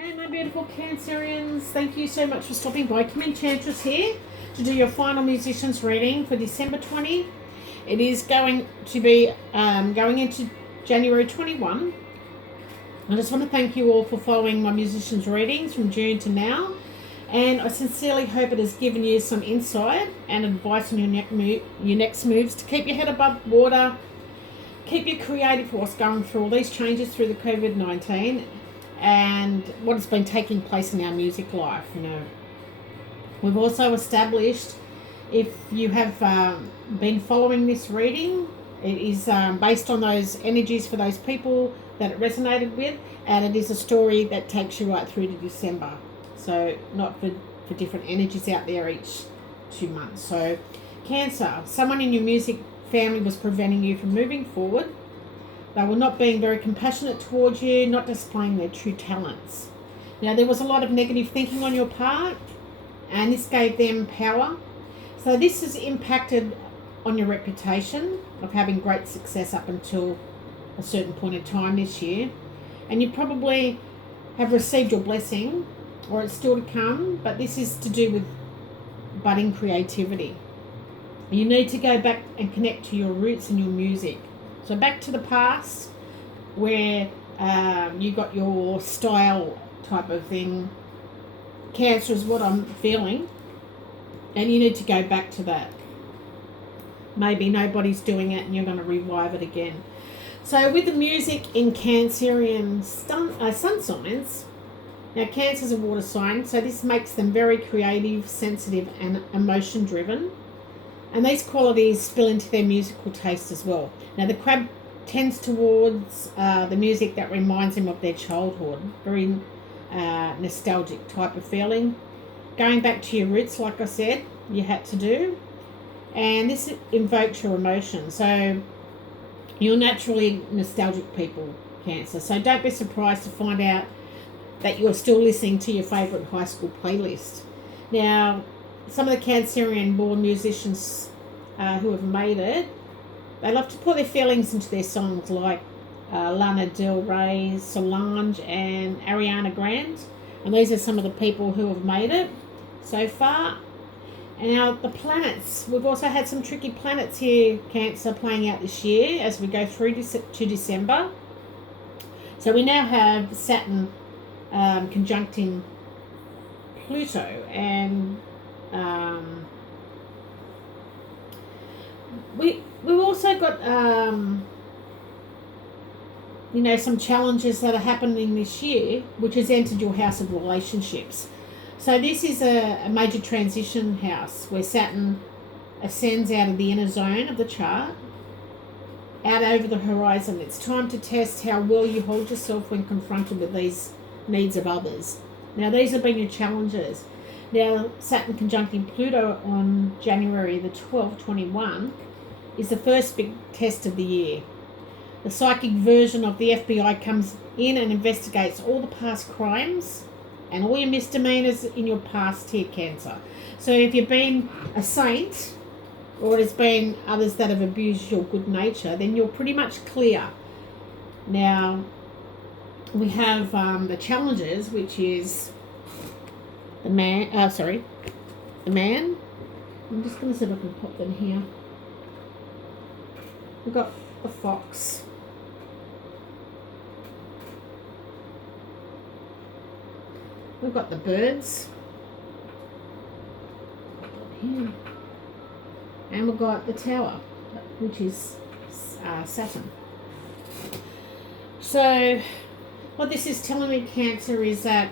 Hey my beautiful Cancerians, thank you so much for stopping by. Kim.enchantress here to do your final musicians reading for December 20. It is going to be going into January 21. I just want to thank you all for following my musicians readings from June to now, and I sincerely hope it has given you some insight and advice on your next moves to keep your head above water, keep you creative for what's going through all these changes through the COVID-19 and what has been taking place in our music life. We've also established, if you have been following this reading, it is based on those energies for those people that it resonated with, and it is a story that takes you right through to December. So not for different energies out there each 2 months. So Cancer, someone in your music family was preventing you from moving forward. They were not being very compassionate towards you, not displaying their true talents. Now, there was a lot of negative thinking on your part, and this gave them power. So this has impacted on your reputation of having great success up until a certain point in time this year. And you probably have received your blessing, or it's still to come, but this is to do with budding creativity. You need to go back and connect to your roots and your music. So back to the past where you got your style type of thing. Cancer is what I'm feeling. And you need to go back to that. Maybe nobody's doing it and you're going to revive it again. So with the music in Cancerian sun signs, now Cancer's a water sign, so this makes them very creative, sensitive and emotion driven. And these qualities spill into their musical taste as well. Now, the crab tends towards the music that reminds them of their childhood. Very nostalgic type of feeling. Going back to your roots, like I said, you had to do. And this invokes your emotions. So, you're naturally nostalgic people, Cancer. So, don't be surprised to find out that you're still listening to your favourite high school playlist. Now, some of the Cancerian born musicians who have made it, they love to put their feelings into their songs, like Lana Del Rey, Solange and Ariana Grande. And these are some of the people who have made it so far. And now the planets, we've also had some tricky planets here, Cancer, playing out this year as we go through to December. So we now have Saturn conjuncting Pluto, and we've also got some challenges that are happening this year, which has entered your house of relationships. So this is a major transition house where Saturn ascends out of the inner zone of the chart, out over the horizon. It's time to test how well you hold yourself when confronted with these needs of others. Now, these have been your challenges. Now, Saturn conjuncting Pluto on January the 12th, 21, is the first big test of the year. The psychic version of the FBI comes in and investigates all the past crimes and all your misdemeanors in your past here, Cancer. So if you've been a saint, or there's been others that have abused your good nature, then you're pretty much clear. Now, we have the challenges, which is the man. The man. I'm just going to see if I can pop them here. We've got the fox. We've got the birds. Here. And we've got the tower, which is Saturn. So, what this is telling me, Cancer, is that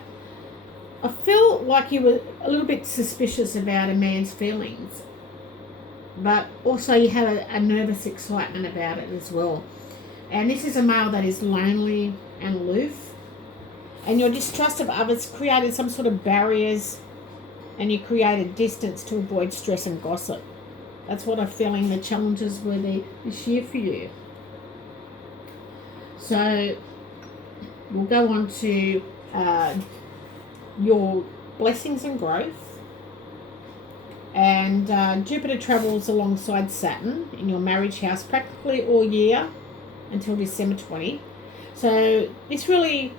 I feel like you were a little bit suspicious about a man's feelings, but also you had a nervous excitement about it as well. And this is a male that is lonely and aloof, and your distrust of others created some sort of barriers, and you created distance to avoid stress and gossip. That's what I'm feeling the challenges were this year for you. So we'll go on to your blessings and growth. And Jupiter travels alongside Saturn in your marriage house practically all year until December 20. So this really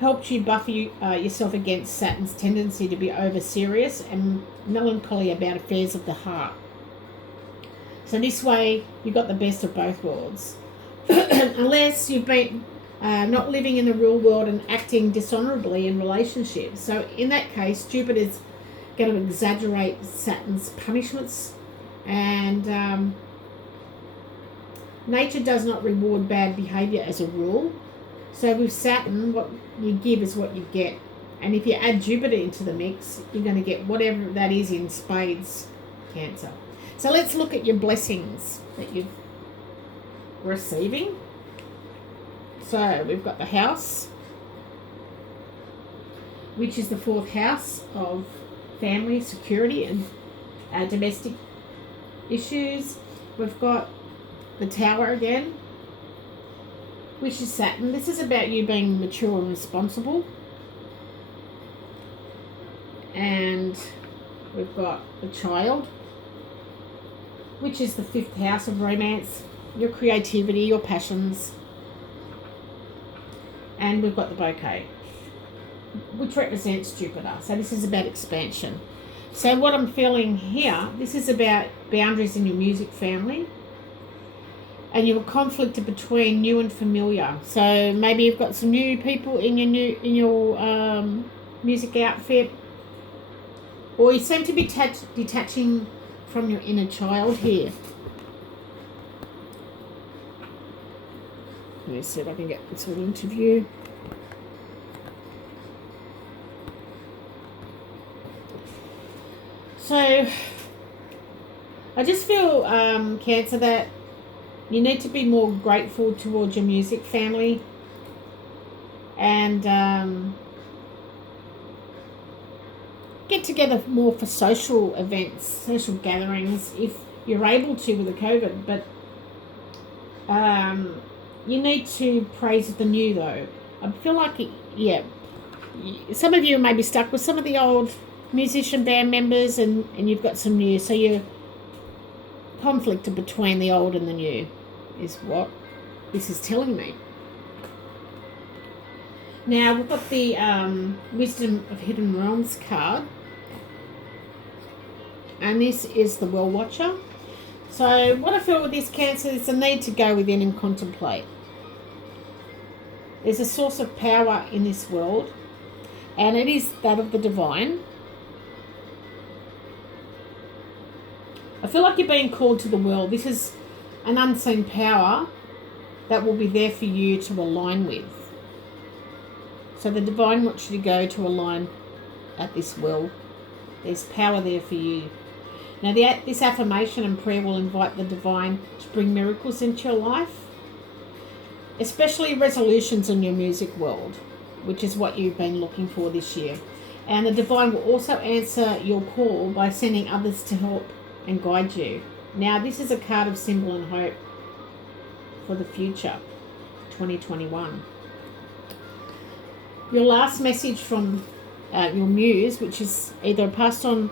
helped you buffer yourself against Saturn's tendency to be over serious and melancholy about affairs of the heart. So this way, you got the best of both worlds. Unless you've been not living in the real world and acting dishonorably in relationships. So in that case, Jupiter's going to exaggerate Saturn's punishments, and nature does not reward bad behavior as a rule. So with Saturn, what you give is what you get. And if you add Jupiter into the mix, you're going to get whatever that is in spades, Cancer. So let's look at your blessings that you're receiving. So we've got the house, which is the 4th house of family, security, and domestic issues. We've got the Tower again, which is Saturn. This is about you being mature and responsible. And we've got the Child, which is the 5th house of romance, your creativity, your passions. And we've got the Bouquet, which represents Jupiter. So this is about expansion. So what I'm feeling here, this is about boundaries in your music family. And your conflict between new and familiar. So maybe you've got some new people in your music outfit, or you seem to be detaching from your inner child here. Let me see if I can get this all into view. So I just feel, Cancer, that you need to be more grateful towards your music family, and get together more for social events, social gatherings, if you're able to with the COVID. But you need to praise the new, though. I feel like, yeah, some of you may be stuck with some of the old musician band members, and you've got some new. So you're conflicted between the old and the new is what this is telling me. Now we've got the Wisdom of Hidden Realms card, and this is the Well Watcher. So what I feel with this, Cancer, is the need to go within and contemplate. There's a source of power in this world, and it is that of the divine. I feel like you're being called to the world. This is an unseen power that will be there for you to align with. So the divine wants you to go to align at this well. There's power there for you. Now this affirmation and prayer will invite the divine to bring miracles into your life, especially resolutions in your music world, which is what you've been looking for this year. And the divine will also answer your call by sending others to help and guide you. Now this is a card of symbol and hope for the future, 2021. Your last message from your muse, which is either a passed on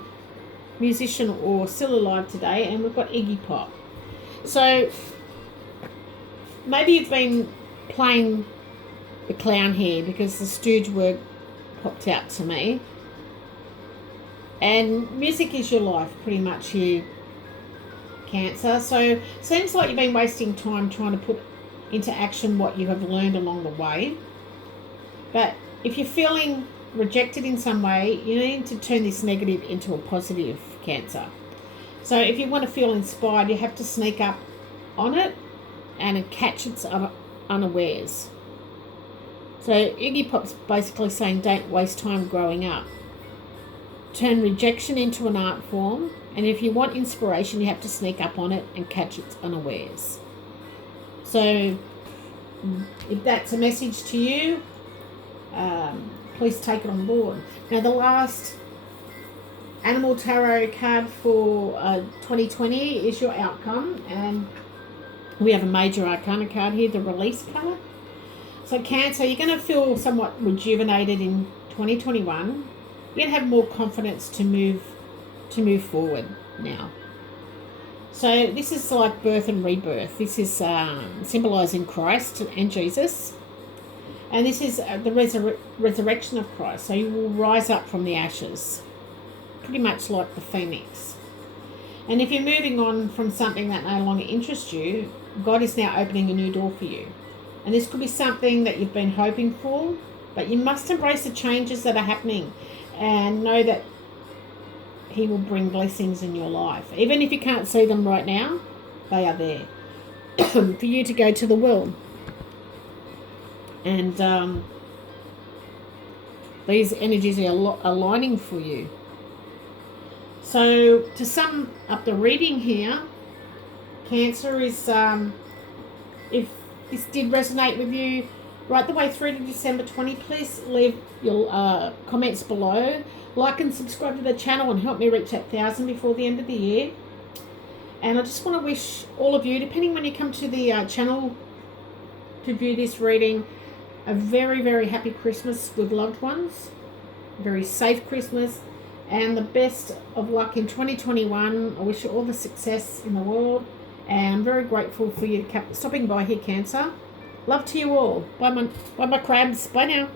musician or still alive today, and we've got Iggy Pop. So maybe you've been playing the clown here because the stooge word popped out to me. And music is your life, pretty much, here, Cancer. So seems like you've been wasting time trying to put into action what you have learned along the way. But if you're feeling rejected in some way, you need to turn this negative into a positive, Cancer. So if you want to feel inspired, you have to sneak up on it and catch its unawares. So Iggy Pop's basically saying don't waste time growing up. Turn rejection into an art form, and if you want inspiration, you have to sneak up on it and catch its unawares. So if that's a message to you, please take it on board. Now the last Animal Tarot card for 2020 is your outcome, and we have a Major Arcana card here, the Release card. So Cancer, you're going to feel somewhat rejuvenated in 2021. You're going to have more confidence to move forward now. So this is like birth and rebirth. This is symbolizing Christ and Jesus. And this is the resurrection of Christ. So you will rise up from the ashes, pretty much like the phoenix. And if you're moving on from something that no longer interests you, God is now opening a new door for you. And this could be something that you've been hoping for, but you must embrace the changes that are happening and know that He will bring blessings in your life. Even if you can't see them right now, they are there for you to go to the world. And these energies are aligning for you. So to sum up the reading here, Cancer is, if this did resonate with you right the way through to December 20, please leave your comments below. Like and subscribe to the channel and help me reach that 1,000 before the end of the year. And I just want to wish all of you, depending when you come to the channel to view this reading, a very, very happy Christmas with loved ones, a very safe Christmas, and the best of luck in 2021. I wish you all the success in the world, and I'm very grateful for you stopping by here, Cancer. Love to you all. Bye my crabs. Bye now.